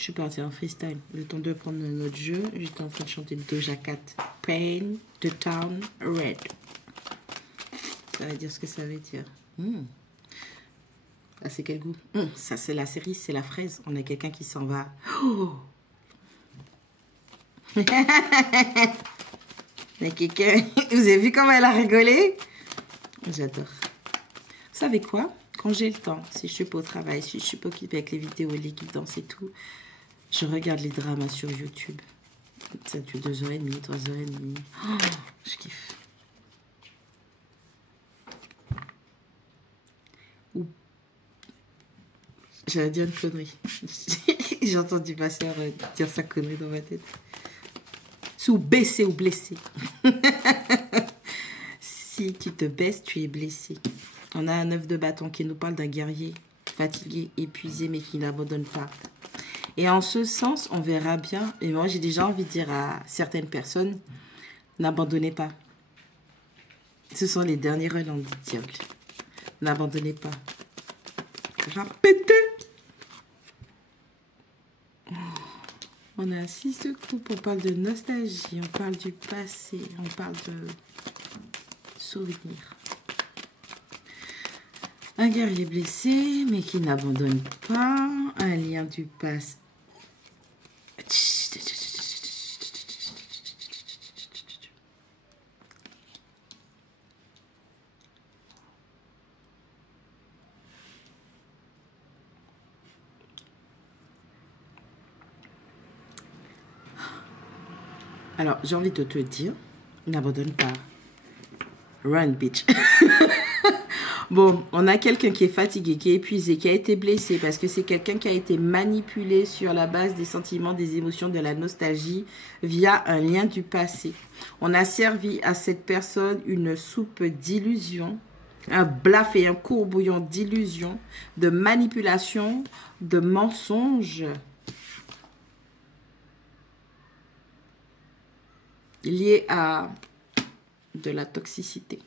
Je suis partie en freestyle. Le temps de prendre notre jeu, j'étais en train de chanter Doja Cat. Paint the town red. Ça veut dire ce que ça veut dire. Ah, c'est quel goût? Ça, c'est la cerise, c'est la fraise. On a quelqu'un qui s'en va. Oh. Il y a quelqu'un... Vous avez vu comment elle a rigolé? J'adore. Vous savez quoi? Quand j'ai le temps, si je suis pas au travail, si je suis pas occupée avec les vidéos, les guides danse et tout, je regarde les dramas sur YouTube. Ça dure 2h30, 3h30. Oh, je kiffe. J'allais dire une connerie. J'ai entendu ma soeur dire sa connerie dans ma tête. Sous baissé ou blessé. Si tu te baisses, tu es blessé. On a un œuf de bâton qui nous parle d'un guerrier fatigué, épuisé, mais qui n'abandonne pas. Et en ce sens, on verra bien. Et moi, j'ai déjà envie de dire à certaines personnes, n'abandonnez pas. Ce sont les derniers relents du diable. N'abandonnez pas. Répétez. On a 6 de coupe, on parle de nostalgie, on parle du passé, on parle de souvenirs. Un guerrier blessé, mais qui n'abandonne pas. Un lien du passé. Alors, j'ai envie de te dire, n'abandonne pas. Run, bitch. Bon, on a quelqu'un qui est fatigué, qui est épuisé, qui a été blessé parce que c'est quelqu'un qui a été manipulé sur la base des sentiments, des émotions, de la nostalgie via un lien du passé. On a servi à cette personne une soupe d'illusions, un blaf et un courbouillon d'illusions, de manipulation, de mensonges liés à de la toxicité.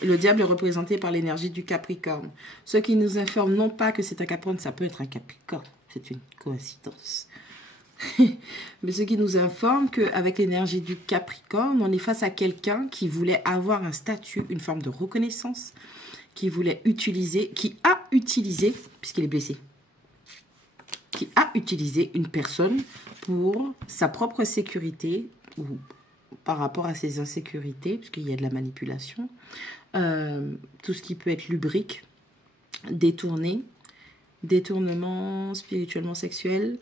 Le diable est représenté par l'énergie du Capricorne. Ce qui nous informe non pas que c'est un Capricorne, ça peut être un Capricorne. C'est une coïncidence. Mais ce qui nous informe qu'avec l'énergie du Capricorne, on est face à quelqu'un qui voulait avoir un statut, une forme de reconnaissance, qui voulait utiliser, qui a utilisé, puisqu'il est blessé, qui a utilisé une personne pour sa propre sécurité ou par rapport à ses insécurités, puisqu'il y a de la manipulation, tout ce qui peut être lubrique, détourné, détournement spirituellement sexuel,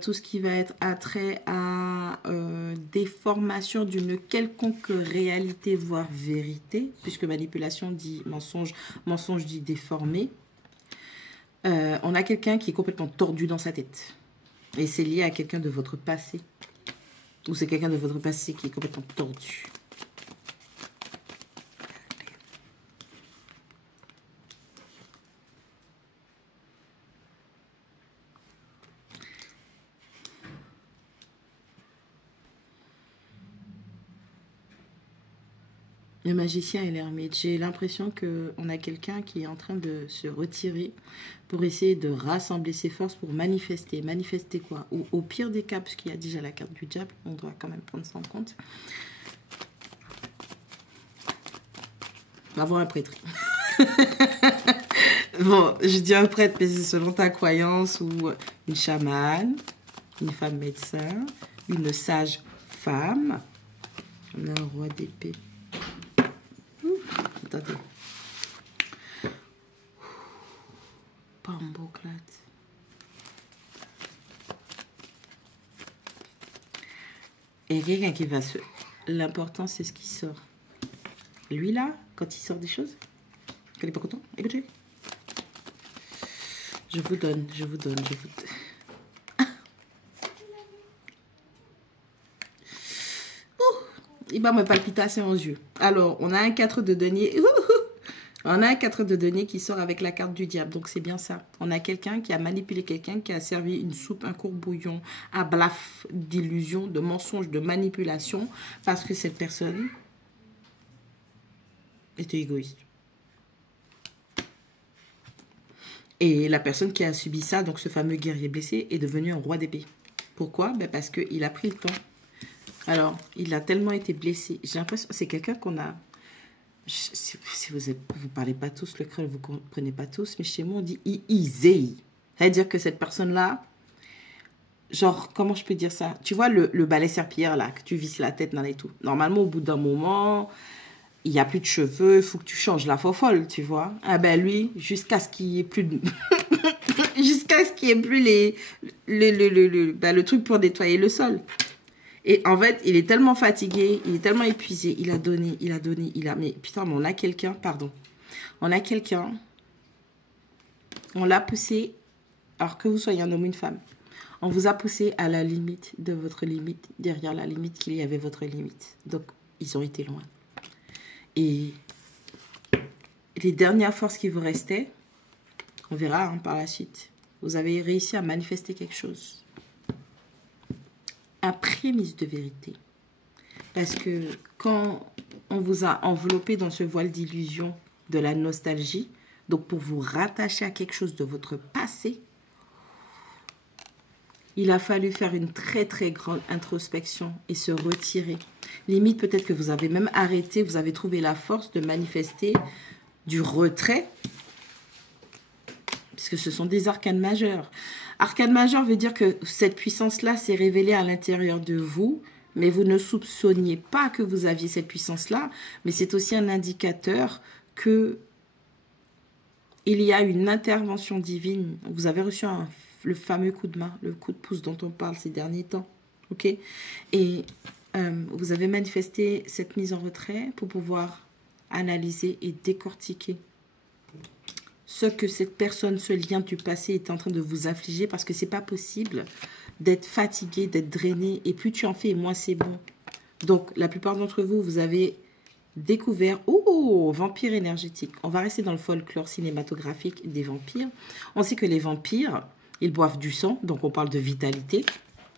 tout ce qui va être attrait à déformation d'une quelconque réalité, voire vérité, puisque manipulation dit mensonge, mensonge dit déformé. On a quelqu'un qui est complètement tordu dans sa tête. Et c'est lié à quelqu'un de votre passé. Ou c'est quelqu'un de votre passé qui est complètement tordu. Le magicien et l'ermite. J'ai l'impression qu'on a quelqu'un qui est en train de se retirer pour essayer de rassembler ses forces pour manifester. Manifester quoi? Ou au pire des cas, puisqu'il y a déjà la carte du diable, on doit quand même prendre ça en compte. Avoir un prêtre. Bon, je dis un prêtre, mais c'est selon ta croyance, ou une chamane, une femme médecin, une sage femme. On a un roi d'épée. Attendez. Pamboclate. Et quelqu'un qui va se... L'important, c'est ce qui sort. Lui, là, quand il sort des choses, quand il n'est pas content, écoutez. Je vous donne. Il va me palpitation aux yeux. Alors, on a un 4 de denier. On a un 4 de denier qui sort avec la carte du diable. Donc, c'est bien ça. On a quelqu'un qui a manipulé quelqu'un, qui a servi une soupe, un courbouillon, à blaf d'illusion, de mensonge, de manipulation, parce que cette personne était égoïste. Et la personne qui a subi ça, donc ce fameux guerrier blessé, est devenu un roi d'épée. Pourquoi? Ben parce qu'il a pris le temps. Alors, il a tellement été blessé. J'ai l'impression c'est quelqu'un qu'on a... Si vous parlez pas tous le créole, vous comprenez pas tous, mais chez moi, on dit « isei ». C'est-à-dire que cette personne-là, genre, comment je peux dire ça? Tu vois le balai serpillière, là, que tu visses la tête dans les tout. Normalement, au bout d'un moment... il n'y a plus de cheveux, il faut que tu changes la fofolle, tu vois. Ah ben lui, jusqu'à ce qu'il n'y ait plus de... jusqu'à ce qu'il n'y ait plus le truc pour nettoyer le sol. Et en fait, il est tellement fatigué, il est tellement épuisé, il a donné, Mais putain, mais on a quelqu'un, pardon. On a quelqu'un, on l'a poussé, alors que vous soyez un homme ou une femme, on vous a poussé à la limite de votre limite, derrière la limite qu'il y avait votre limite. Donc, ils ont été loin. Et les dernières forces qui vous restaient, on verra hein, par la suite. Vous avez réussi à manifester quelque chose. Un prémisse de vérité. Parce que quand on vous a enveloppé dans ce voile d'illusion de la nostalgie, donc pour vous rattacher à quelque chose de votre passé, il a fallu faire une très très grande introspection et se retirer. Limite, peut-être que vous avez même arrêté, vous avez trouvé la force de manifester du retrait. Puisque ce sont des arcanes majeurs. Arcane majeur veut dire que cette puissance-là s'est révélée à l'intérieur de vous, mais vous ne soupçonniez pas que vous aviez cette puissance-là, mais c'est aussi un indicateur que il y a une intervention divine. Vous avez reçu le fameux coup de main, le coup de pouce dont on parle ces derniers temps. Ok? Et vous avez manifesté cette mise en retrait pour pouvoir analyser et décortiquer ce que cette personne, ce lien du passé est en train de vous infliger, parce que c'est pas possible d'être fatigué, d'être drainé, et plus tu en fais, moins c'est bon. Donc, la plupart d'entre vous, vous avez découvert, oh, vampire énergétique. On va rester dans le folklore cinématographique des vampires. On sait que les vampires, ils boivent du sang, donc on parle de vitalité,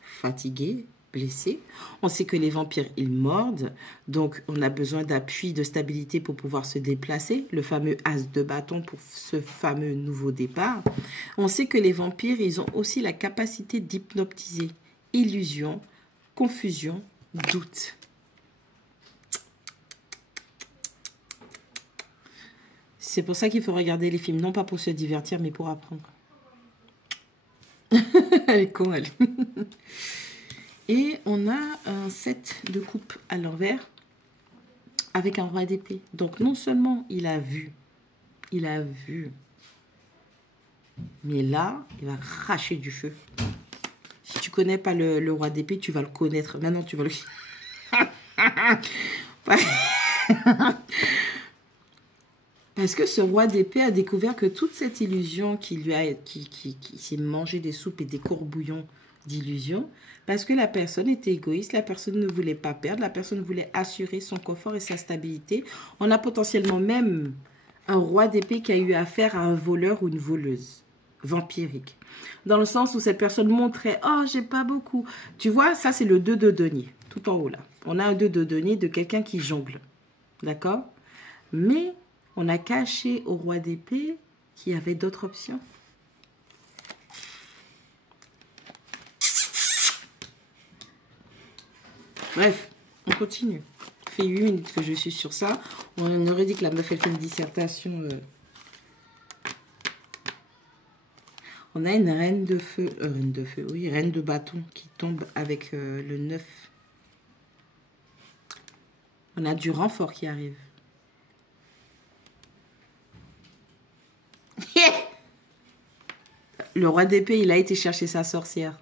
fatigué, blessé. On sait que les vampires, ils mordent, donc on a besoin d'appui, de stabilité pour pouvoir se déplacer, le fameux as de bâton pour ce fameux nouveau départ. On sait que les vampires, ils ont aussi la capacité d'hypnotiser, illusion, confusion, doute. C'est pour ça qu'il faut regarder les films, non pas pour se divertir, mais pour apprendre. Elle est con, elle. Et on a un set de coupe à l'envers avec un roi d'épée. Donc non seulement il a vu, mais là, il va cracher du feu. Si tu connais pas le roi d'épée, tu vas le connaître. Maintenant, tu vas le... Parce que ce roi d'épée a découvert que toute cette illusion qui s'est mangé des soupes et des courbouillons d'illusion, parce que la personne était égoïste, la personne ne voulait pas perdre, la personne voulait assurer son confort et sa stabilité. On a potentiellement même un roi d'épée qui a eu affaire à un voleur ou une voleuse vampirique. Dans le sens où cette personne montrait « Oh, j'ai pas beaucoup ». Tu vois, ça c'est le 2 de denier, tout en haut là. On a un 2 de denier de quelqu'un qui jongle. D'accord? Mais on a caché au roi d'épée qu'il y avait d'autres options. Bref, on continue. Ça fait 8 minutes que je suis sur ça. On aurait dit que la meuf, elle fait une dissertation. On a une reine de feu. Oui, reine de bâton qui tombe avec le 9. On a du renfort qui arrive. Le roi d'épée, il a été chercher sa sorcière.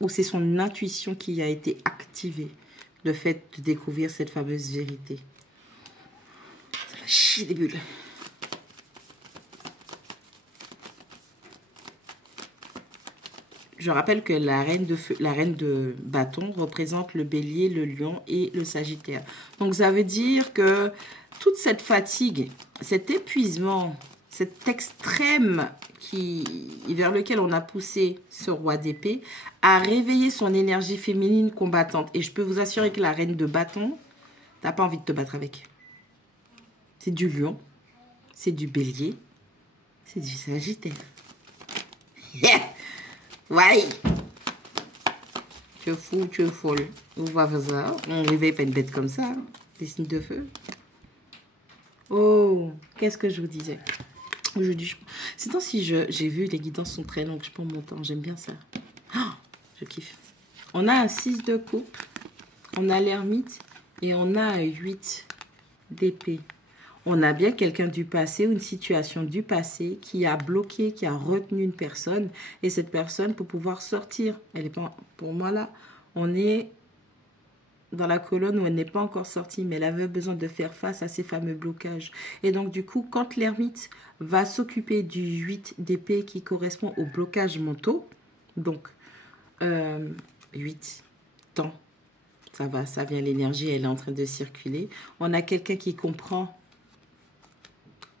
Ou c'est son intuition qui a été activée. Le fait de découvrir cette fameuse vérité. Ça va chier des bulles. Je rappelle que la reine de bâton représente le bélier, le lion et le sagittaire. Donc ça veut dire que toute cette fatigue, cet épuisement, cet extrême vers lequel on a poussé ce roi d'épée, a réveillé son énergie féminine combattante. Et je peux vous assurer que la reine de bâton, t'as pas envie de te battre avec. C'est du lion, c'est du bélier, C'est du Sagittaire. Ouais. Tu es fou, tu es folle. On va faire ça. On ne réveille pas une bête comme ça. Hein. Des signes de feu. Oh, qu'est-ce que je vous disais? Aujourd'hui, c'est temps si j'ai vu les guidances sont très longues. Je prends mon temps. J'aime bien ça. Oh, je kiffe. On a un 6 de coupe. On a l'ermite. Et on a un 8 d'épée. On a bien quelqu'un du passé ou une situation du passé qui a bloqué, qui a retenu une personne. Et cette personne, pour pouvoir sortir, elle est pas, pour moi là, on est dans la colonne où elle n'est pas encore sortie, mais elle avait besoin de faire face à ces fameux blocages. Et donc du coup, quand l'ermite va s'occuper du 8 d'épée qui correspond aux blocages mentaux, donc 8 temps, ça va, ça vient, l'énergie, elle est en train de circuler. On a quelqu'un qui comprend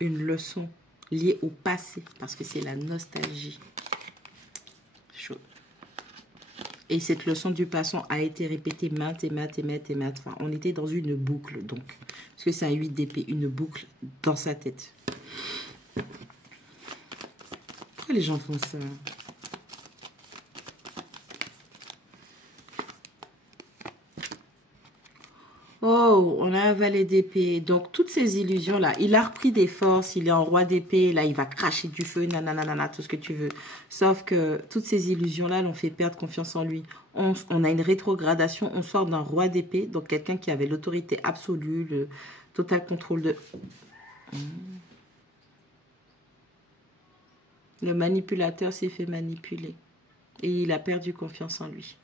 une leçon liée au passé, parce que c'est la nostalgie. Chaud. Et cette leçon du passé a été répétée maintes et maintes et maintes et maintes fois. On était dans une boucle, donc. Parce que c'est un 8 d'épée, une boucle dans sa tête. Pourquoi les gens font ça? Oh, on a un valet d'épée. Donc, toutes ces illusions-là, il a repris des forces, il est en roi d'épée, là, il va cracher du feu, nanana, tout ce que tu veux. Sauf que toutes ces illusions-là l'ont fait perdre confiance en lui. On a une rétrogradation, on sort d'un roi d'épée, donc quelqu'un qui avait l'autorité absolue, le total contrôle de... Le manipulateur s'est fait manipuler. Et il a perdu confiance en lui.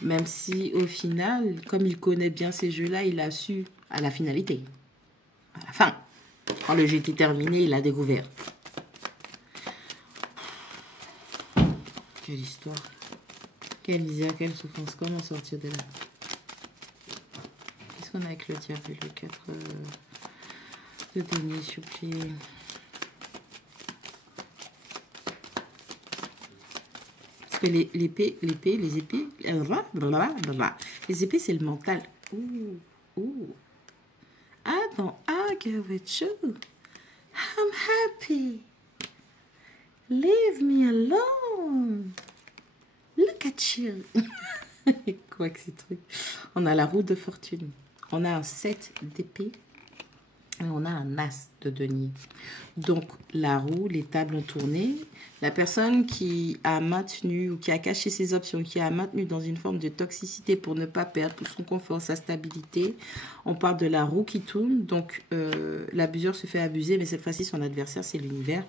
Même si, au final, comme il connaît bien ces jeux-là, il a su à la finalité. À la fin. Quand le jeu était terminé, il a découvert. Quelle histoire. Quelle misère, quelle souffrance. Comment sortir de là? Qu'est-ce qu'on a avec le diable? Le 4 de denier, s'il vous plaît. Parce que les épées, les épées, c'est le mental. Ouh, ouh. I don't argue with you. I'm happy. Leave me alone. Look at you. Quoi que ces trucs. On a la roue de fortune. On a un 7 d'épée. Et on a un as de denier. Donc, la roue, les tables ont tourné. La personne qui a maintenu ou qui a caché ses options, qui a maintenu dans une forme de toxicité pour ne pas perdre tout son confort, sa stabilité. On parle de la roue qui tourne. Donc, l'abuseur se fait abuser, mais cette fois-ci, son adversaire, c'est l'univers.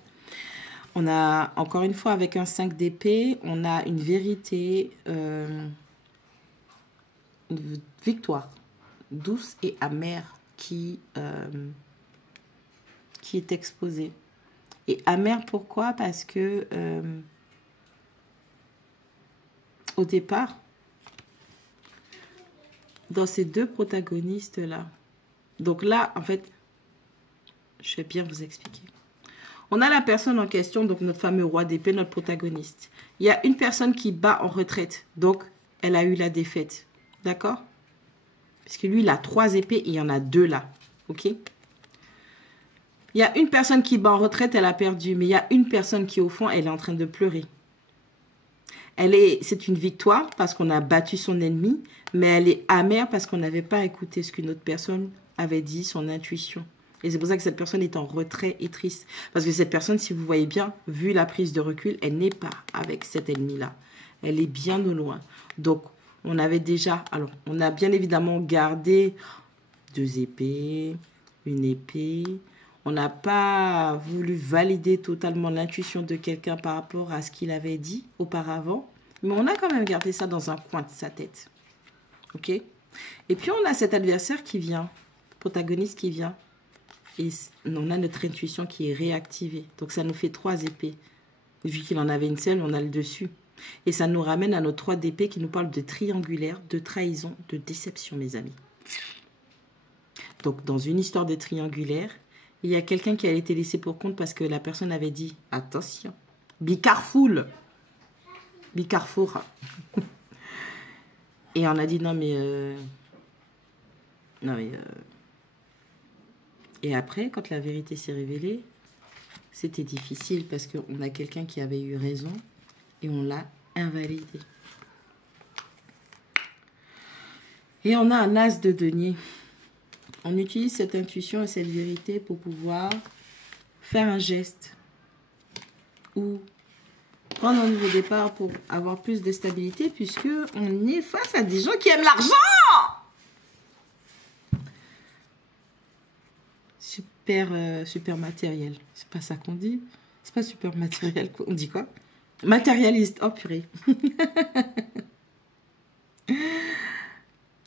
On a, encore une fois, avec un 5 d'épée, on a une vérité, une victoire douce et amère qui est exposée. Et amère, pourquoi? Parce que au départ, dans ces deux protagonistes-là, donc là, en fait, je vais bien vous expliquer. On a la personne en question, donc notre fameux roi d'épée, notre protagoniste. Il y a une personne qui bat en retraite, donc elle a eu la défaite. D'accord? Parce que lui, il a 3 épées et il y en a 2 là. Ok? Il y a une personne qui bat en retraite, elle a perdu. Mais il y a une personne qui, au fond, elle est en train de pleurer. C'est une victoire parce qu'on a battu son ennemi, mais elle est amère parce qu'on n'avait pas écouté ce qu'une autre personne avait dit, son intuition. Et c'est pour ça que cette personne est en retrait et triste. Parce que cette personne, si vous voyez bien, vu la prise de recul, elle n'est pas avec cet ennemi-là. Elle est bien au loin. Donc, on avait déjà... Alors, on a bien évidemment gardé 2 épées, une épée. On n'a pas voulu valider totalement l'intuition de quelqu'un par rapport à ce qu'il avait dit auparavant. Mais on a quand même gardé ça dans un coin de sa tête. OK? Et puis, on a cet adversaire qui vient, protagoniste qui vient. Et on a notre intuition qui est réactivée. Donc, ça nous fait 3 épées. Vu qu'il en avait une seule, on a le dessus. Et ça nous ramène à nos 3 d'épée qui nous parlent de triangulaire, de trahison, de déception, mes amis. Donc, dans une histoire de triangulaire, il y a quelqu'un qui a été laissé pour compte parce que la personne avait dit « Attention, be careful, be carrefour. » Et on a dit « Non, mais... Et après, quand la vérité s'est révélée, C'était difficile parce qu'on a quelqu'un qui avait eu raison et on l'a invalidé. Et on a un as de denier. On utilise cette intuition et cette vérité pour pouvoir faire un geste ou prendre un nouveau départ pour avoir plus de stabilité puisque on est face à des gens qui aiment l'argent. Super matériel. C'est pas ça qu'on dit. C'est pas super matériel. On dit quoi? Matérialiste. Oh purée.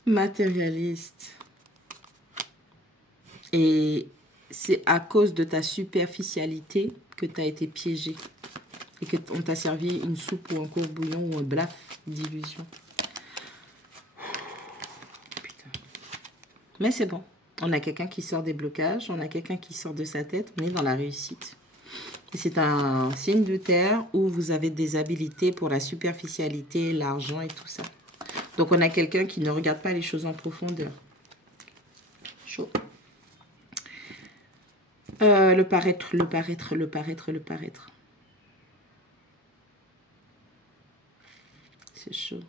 Matérialiste. Et c'est à cause de ta superficialité que tu as été piégé. Et qu'on t'a servi une soupe ou un court bouillon ou un blaf d'illusion. Putain. Mais c'est bon. On a quelqu'un qui sort des blocages. On a quelqu'un qui sort de sa tête. On est dans la réussite. Et c'est un signe de terre où vous avez des habilités pour la superficialité, l'argent et tout ça. Donc, on a quelqu'un qui ne regarde pas les choses en profondeur. Chaud. Le paraître. C'est chaud.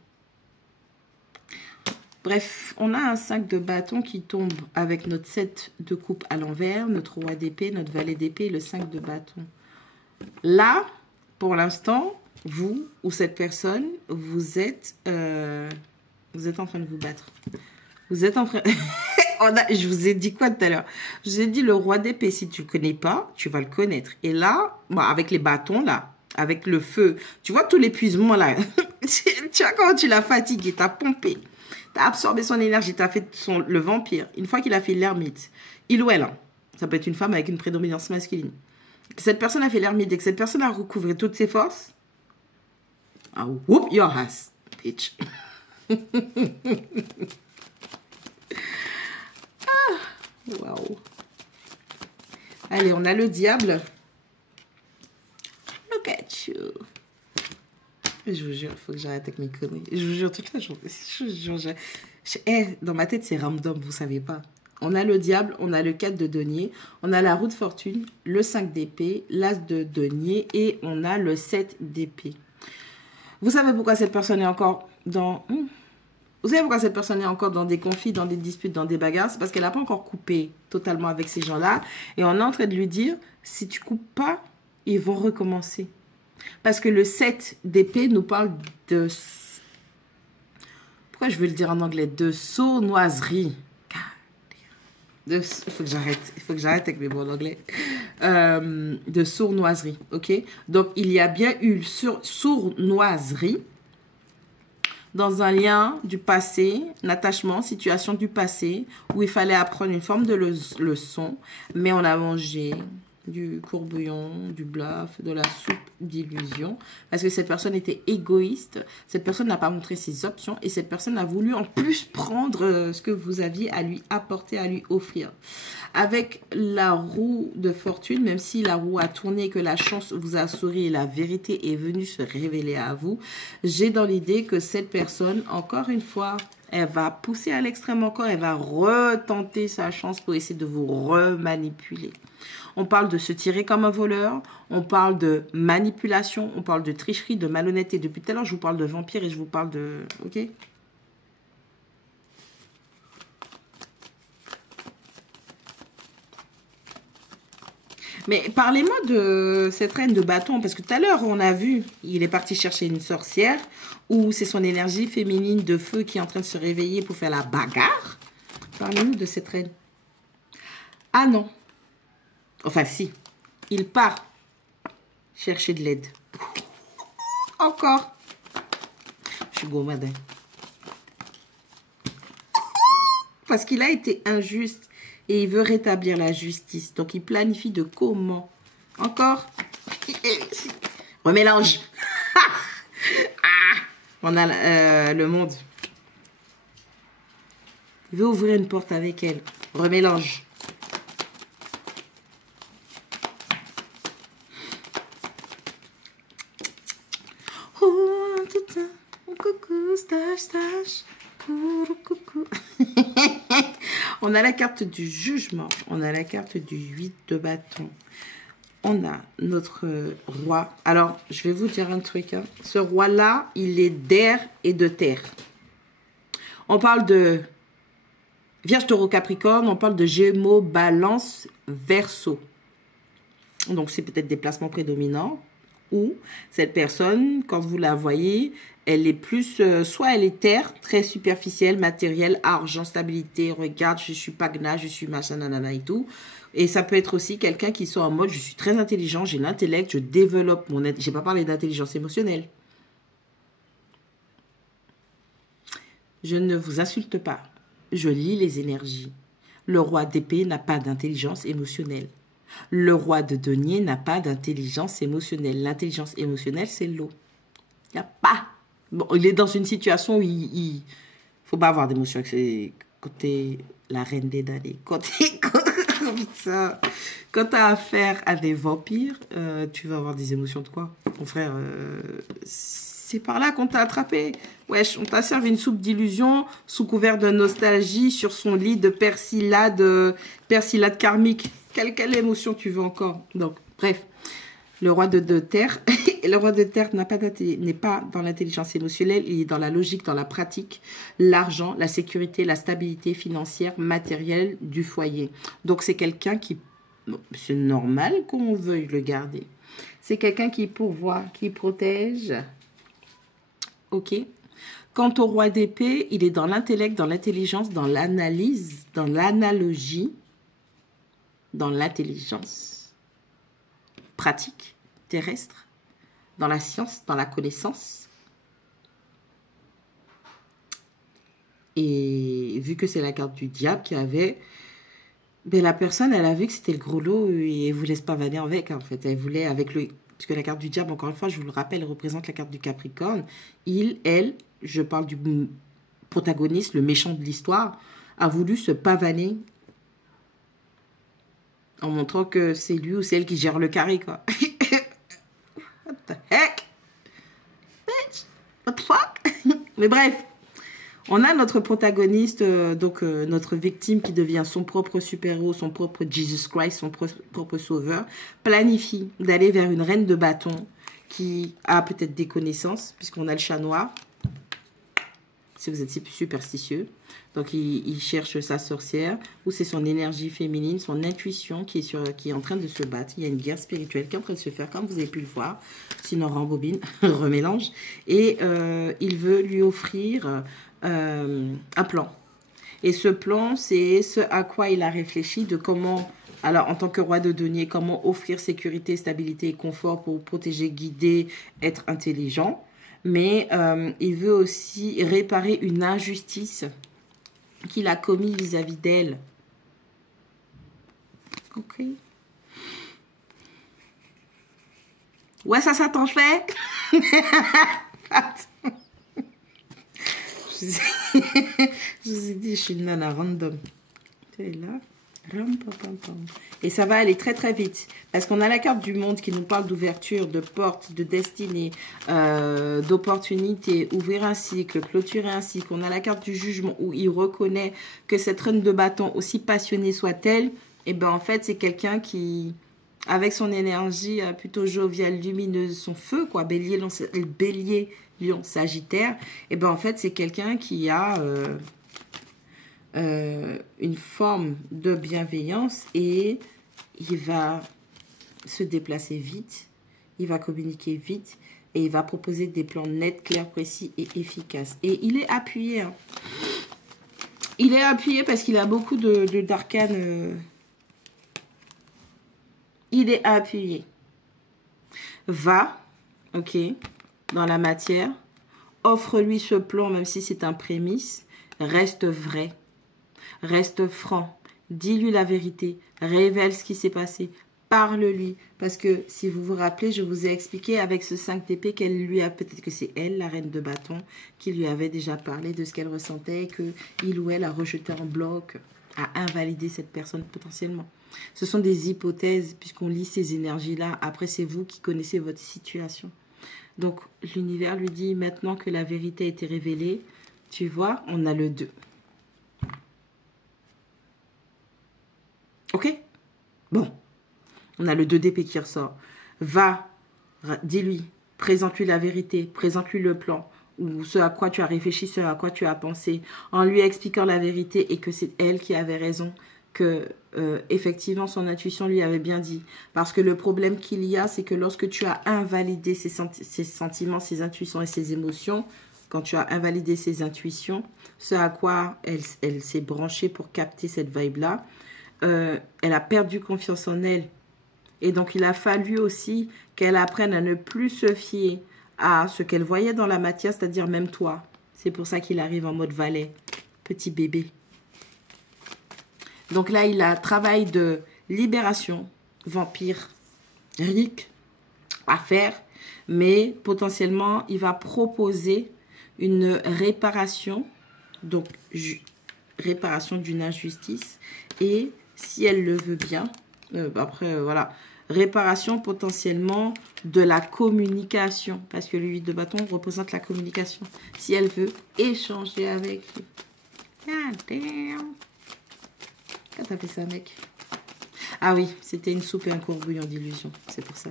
Bref, on a un 5 de bâton qui tombe avec notre 7 de coupe à l'envers, notre roi d'épée, notre valet d'épée et le 5 de bâton. Là, pour l'instant, vous ou cette personne, vous êtes en train de vous battre. Vous êtes en train... je vous ai dit quoi tout à l'heure? Je vous ai dit le roi d'épée, si tu ne connais pas, tu vas le connaître. Et là, avec les bâtons, là, avec le feu, tu vois tout l'épuisement, là. Tu vois comment tu l'as fatigué, tu as pompé. Tu as absorbé son énergie, tu as fait le vampire. Une fois qu'il a fait l'ermite, il ou elle, hein, ça peut être une femme avec une prédominance masculine. Cette personne a fait l'ermite et que cette personne a recouvré toutes ses forces. Ah, whoop your ass, bitch. Waouh. Allez, on a le diable. Look at you. Je vous jure, il faut que j'arrête avec mes conneries. Je vous jure, toute la journée. Dans ma tête, c'est random, vous savez pas. On a le diable, on a le 4 de denier, on a la roue de fortune, le 5 d'épée, l'as de denier et on a le 7 d'épée. Vous savez pourquoi cette personne est encore dans... Vous savez pourquoi cette personne est encore dans des conflits, dans des disputes, dans des bagarres? C'est parce qu'elle n'a pas encore coupé totalement avec ces gens-là. Et on est en train de lui dire, si tu ne coupes pas, ils vont recommencer. Parce que le 7 d'épée nous parle de... Pourquoi je veux le dire en anglais? De sournoiserie. Il faut que j'arrête avec mes mots en anglais. De sournoiserie, ok? Donc, il y a bien eu sournoiserie dans un lien du passé, un attachement, situation du passé, où il fallait apprendre une forme de leçon, mais on a mangé du courbouillon, du bluff, de la soupe d'illusion, parce que cette personne était égoïste, cette personne n'a pas montré ses options, et cette personne a voulu en plus prendre ce que vous aviez à lui apporter, à lui offrir. Avec la roue de fortune, même si la roue a tourné, que la chance vous a souri et la vérité est venue se révéler à vous, j'ai dans l'idée que cette personne, encore une fois, elle va pousser à l'extrême encore, elle va retenter sa chance pour essayer de vous remanipuler. On parle de se tirer comme un voleur, on parle de manipulation, on parle de tricherie, de malhonnêteté. Depuis tout à l'heure, je vous parle de vampire et je vous parle de... Ok? Mais parlez-moi de cette reine de bâton, parce que tout à l'heure, on a vu, il est parti chercher une sorcière, ou c'est son énergie féminine de feu qui est en train de se réveiller pour faire la bagarre. Parlez-nous de cette reine. Ah non. Enfin, si. Il part chercher de l'aide. Encore. Je suis gourmande. Parce qu'il a été injuste et il veut rétablir la justice. Donc, il planifie de comment. Encore. Remélange. On a le monde. Il veut ouvrir une porte avec elle. Remélange. Coucou, stache. Coucou. On a la carte du jugement. On a la carte du 8 de bâton. on a notre roi. Alors, je vais vous dire un truc. Hein. Ce roi-là, il est d'air et de terre. On parle de Vierge, Taureau, Capricorne. On parle de Gémeaux, Balance, Verseau. Donc, c'est peut-être des placements prédominants. Ou cette personne, quand vous la voyez, elle est plus, soit elle est terre, très superficielle, matérielle, argent, stabilité, regarde, je suis pagna, je suis machin, nanana et tout. Et ça peut être aussi quelqu'un qui soit en mode, je suis très intelligent, j'ai l'intellect, je développe mon... J'ai pas parlé d'intelligence émotionnelle. Je ne vous insulte pas. Je lis les énergies. Le roi d'épée n'a pas d'intelligence émotionnelle. Le roi de denier n'a pas d'intelligence émotionnelle. L'intelligence émotionnelle, c'est l'eau. Il n'y a pas. Bon, il est dans une situation où il faut pas avoir d'émotion. Côté la reine des damnés. Côté ça. Quand tu as affaire à des vampires, tu vas avoir des émotions de quoi? Mon frère, c'est par là qu'on t'a attrapé. Wesh, on t'a servi une soupe d'illusion sous couvert de nostalgie sur son lit de persillade karmique. Quelle émotion tu veux encore? Donc, bref, le roi de terre, le roi de terre n'est pas dans l'intelligence émotionnelle, il est dans la logique, dans la pratique, l'argent, la sécurité, la stabilité financière, matérielle du foyer. Donc, c'est quelqu'un qui, c'est normal qu'on veuille le garder. C'est quelqu'un qui pourvoit, qui protège. Ok. Quant au roi d'épée, il est dans l'intellect, dans l'intelligence, dans l'analyse, dans l'analogie, dans l'intelligence pratique, terrestre, dans la science, dans la connaissance. Et vu que c'est la carte du diable qui avait... Ben, la personne, elle a vu que c'était le gros lot et elle voulait se pavaner avec, en fait. Elle voulait avec le... Parce que la carte du diable, encore une fois, je vous le rappelle, représente la carte du Capricorne. Il, elle, je parle du protagoniste, le méchant de l'histoire, a voulu se pavaner en montrant que c'est lui ou c'est elle qui gère le carré, quoi. What the heck? Bitch? What the fuck? Mais bref, on a notre protagoniste, notre victime qui devient son propre super-héros, son propre Jesus Christ, son propre sauveur, planifie d'aller vers une reine de bâton qui a peut-être des connaissances, puisqu'on a le chat noir, si vous êtes superstitieux. Donc, il cherche sa sorcière, ou c'est son énergie féminine, son intuition qui est en train de se battre. Il y a une guerre spirituelle qui est en train de se faire, comme vous avez pu le voir. Sinon, rembobine, remélange. Et il veut lui offrir un plan. Et ce plan, c'est ce à quoi il a réfléchi de comment... Alors, en tant que roi de denier, comment offrir sécurité, stabilité et confort pour protéger, guider, être intelligent. Mais il veut aussi réparer une injustice qu'il a commis vis-à-vis d'elle. Ok. Ouais, ça t'en fait. Je vous ai dit, je suis une nana random. Tu es là. Et ça va aller très très vite. Parce qu'on a la carte du monde qui nous parle d'ouverture, de porte, de destinée, d'opportunité, ouvrir un cycle, clôturer un cycle. On a la carte du jugement où il reconnaît que cette reine de bâton, aussi passionnée soit-elle, et ben en fait c'est quelqu'un qui, avec son énergie plutôt joviale, lumineuse, son feu, quoi, bélier, lion, sagittaire, et ben en fait c'est quelqu'un qui a... une forme de bienveillance et il va se déplacer vite, il va communiquer vite et il va proposer des plans nets, clairs, précis et efficaces. Et il est appuyé. Hein. Il est appuyé parce qu'il a beaucoup d'arcanes. Il est appuyé. Va, ok, dans la matière. Offre-lui ce plan, même si c'est un prémisse. Reste vrai. Reste franc, dis-lui la vérité, révèle ce qui s'est passé, parle-lui. Parce que si vous vous rappelez, je vous ai expliqué avec ce 5 d'épée qu'elle lui a, peut-être que c'est elle, la reine de bâton, qui lui avait déjà parlé de ce qu'elle ressentait, que il ou elle a rejeté en bloc, a invalidé cette personne potentiellement. Ce sont des hypothèses, puisqu'on lit ces énergies-là. Après, c'est vous qui connaissez votre situation. Donc, l'univers lui dit, maintenant que la vérité a été révélée, tu vois, on a le 2. Ok. Bon. On a le 2 d'épée qui ressort. Va, dis-lui, présente-lui la vérité, présente-lui le plan, ou ce à quoi tu as réfléchi, ce à quoi tu as pensé, en lui expliquant la vérité et que c'est elle qui avait raison, que effectivement son intuition lui avait bien dit. Parce que le problème qu'il y a, c'est que lorsque tu as invalidé ses sentiments, ses intuitions et ses émotions, quand tu as invalidé ses intuitions, ce à quoi elle s'est branchée pour capter cette vibe-là, elle a perdu confiance en elle. Et donc, il a fallu aussi qu'elle apprenne à ne plus se fier à ce qu'elle voyait dans la matière, c'est-à-dire même toi. C'est pour ça qu'il arrive en mode valet, petit bébé. Donc là, il a un travail de libération, vampire, Rick, à faire. Mais potentiellement, il va proposer une réparation, donc réparation d'une injustice. Et si elle le veut bien, après, voilà, réparation potentiellement de la communication, parce que le 8 de bâton représente la communication. Si elle veut échanger avec lui. God damn. Quand t'as fait ça, mec? Ah oui, c'était une soupe et un courbouillon d'illusion, c'est pour ça.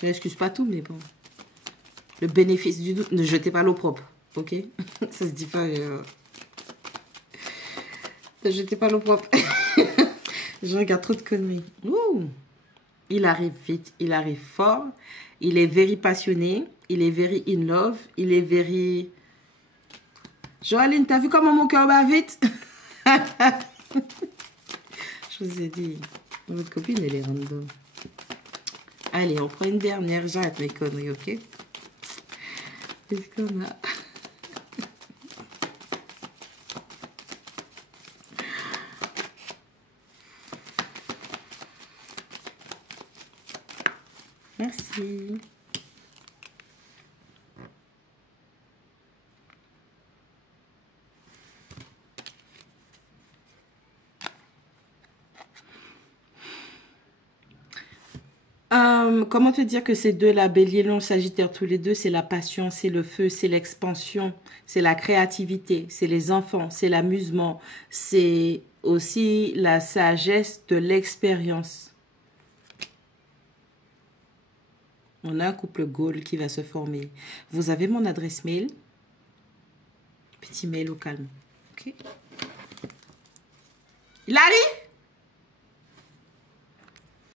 Je n'excuse pas tout, mais bon. Le bénéfice du doute, ne jetez pas l'eau propre, ok? Ça se dit pas, ne jetez pas l'eau propre. Je regarde trop de conneries. Ouh. Il arrive vite, il arrive fort, il est very passionné, il est very in love, il est very... Joaline, t'as vu comment mon cœur bat vite? Je vous ai dit, votre copine, elle est random. Allez, on prend une dernière, j'arrête mes conneries, ok? Qu'est-ce qu'on a? Merci. Comment te dire que ces deux-là, Bélier, Lion, Sagittaire, tous les deux, c'est la passion, c'est le feu, c'est l'expansion, c'est la créativité, c'est les enfants, c'est l'amusement, c'est aussi la sagesse de l'expérience. On a un couple goal qui va se former. Vous avez mon adresse mail. Petit mail au calme. Ok. Il arrive?